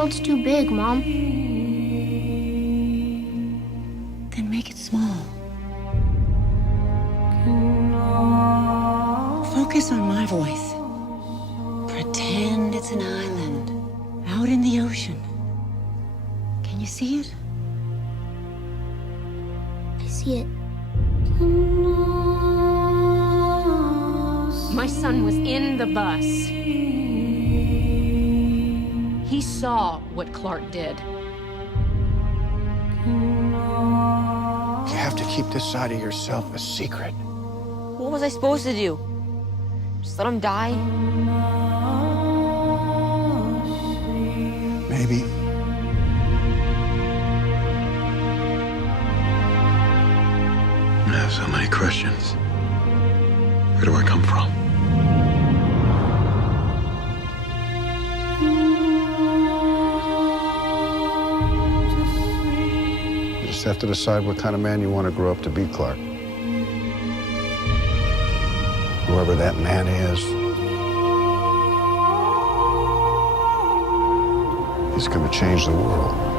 world's too big, Mom. Then make it small. Focus on my voice. Pretend it's an island out in the ocean. Can you see it? I see it. My son was in the bus. He saw what Clark did. You have to keep this side of yourself a secret. What was I supposed to do? Just let him die? Maybe. I have so many questions. Where do I come from? You just have to decide what kind of man you want to grow up to be, Clark. Whoever that man is, he's going to change the world.